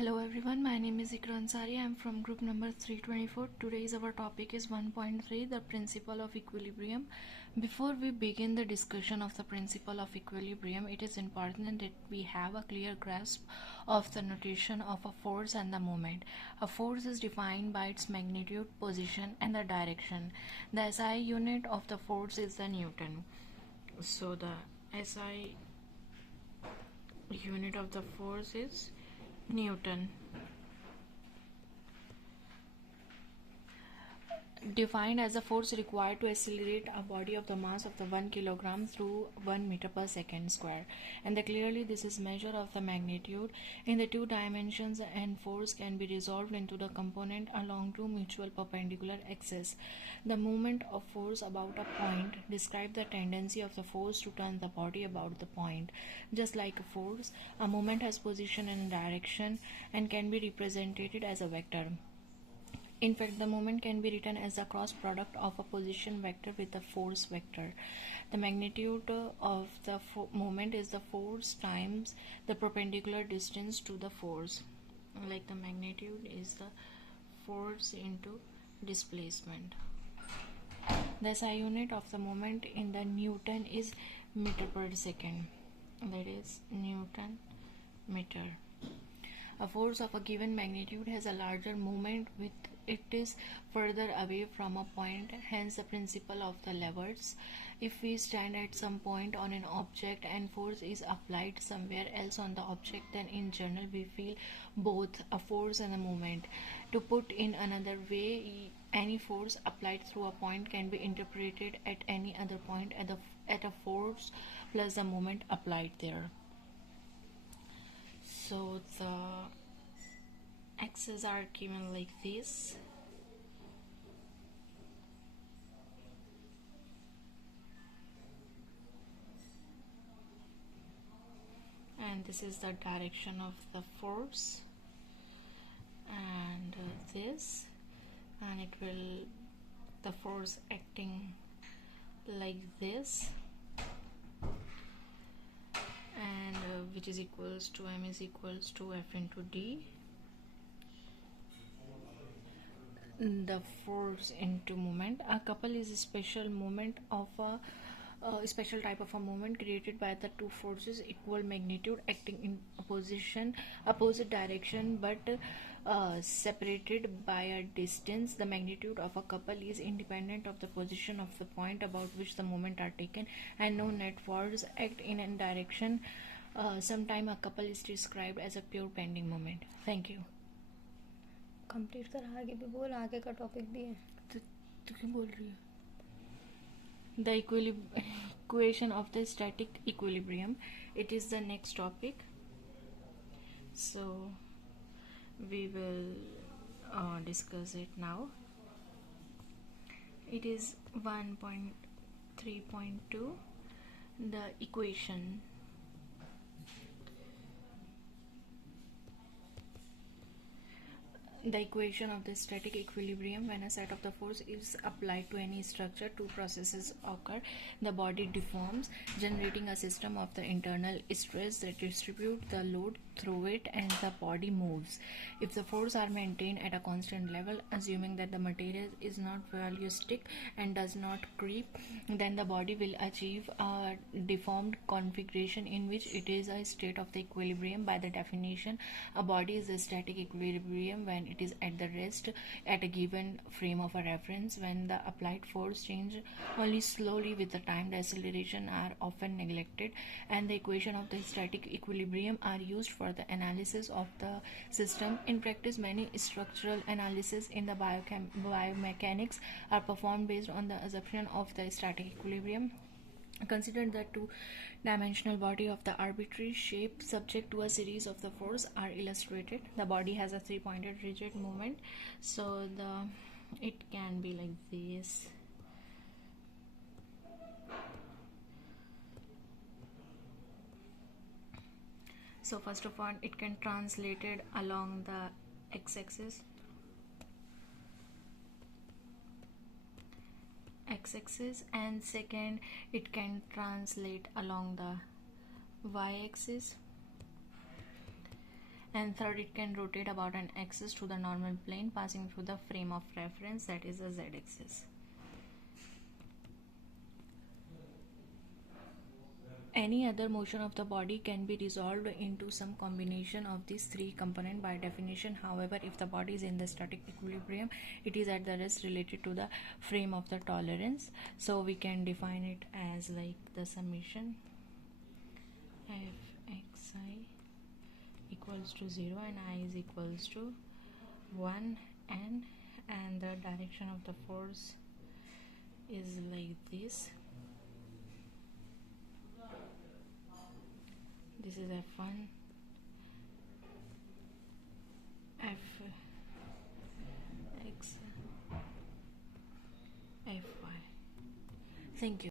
Hello everyone, my name is Ikra Ansari. I am from group number 324. Today's our topic is 1.3, the principle of equilibrium. Before we begin the discussion of the principle of equilibrium, it is important that we have a clear grasp of the notation of a force and the moment. A force is defined by its magnitude, position and the direction. The SI unit of the force is the Newton. So the SI unit of the force is Newton. Defined as the force required to accelerate a body of the mass of the 1 kilogram through 1 meter per second square. And clearly this is measure of the magnitude in the two dimensions, and force can be resolved into the component along two mutual perpendicular axes. The movement of force about a point describes the tendency of the force to turn the body about the point. Just like a force, a moment has position and direction and can be represented as a vector. In fact, the moment can be written as the cross product of a position vector with a force vector. The magnitude of the moment is the force times the perpendicular distance to the force. Like the magnitude is the force into displacement. The SI unit of the moment in the Newton is meter per second. That is Newton meter. A force of a given magnitude has a larger moment with it is further away from a point, hence the principle of the levers. If we stand at some point on an object and force is applied somewhere else on the object, then in general we feel both a force and a moment. To put in another way, any force applied through a point can be interpreted at any other point at a force plus the moment applied there. So the axes are given like this. And this is the direction of the force, and this, and it will the force acting like this, and which is equals to m is equals to f into d. The force into moment. A couple is a special moment of a special type of a moment created by the two forces equal magnitude acting in opposite direction, but separated by a distance. The magnitude of a couple is independent of the position of the point about which the moment are taken, and no net force act in any direction. Sometime a couple is described as a pure bending moment. Thank you. Complete कर, आगे भी बोल, आगे का topic भी है तो क्यों बोल रही है? The equation of the static equilibrium, it is the next topic, so we will discuss it now. It is 1.3.2, the equation. The equation of the static equilibrium: when a set of the force is applied to any structure, two processes occur. The body deforms, generating a system of the internal stress that distribute the load through it, and the body moves. If the force are maintained at a constant level, assuming that the material is not velocity and does not creep, then the body will achieve a deformed configuration in which it is a state of the equilibrium. By the definition, a body is a static equilibrium when it is at the rest at a given frame of a reference. When the applied force change only slowly with the time, the acceleration are often neglected, and the equation of the static equilibrium are used for the analysis of the system. In practice, many structural analysis in the biomechanics are performed based on the assumption of the static equilibrium. Consider the two-dimensional body of the arbitrary shape subject to a series of the force are illustrated. The body has a three-pointed rigid moment, so it can be like this. So first of all, it can translated along the x-axis, and second, it can translate along the y-axis, And third, it can rotate about an axis to the normal plane passing through the frame of reference, that is the z-axis. Any other motion of the body can be resolved into some combination of these three components by definition. However, if the body is in the static equilibrium, it is at the rest related to the frame of the tolerance. So we can define it as like the summation fxi equals to 0 and I is equals to 1 and the direction of the force is like this. This is F1, Fx, Fy. Thank you.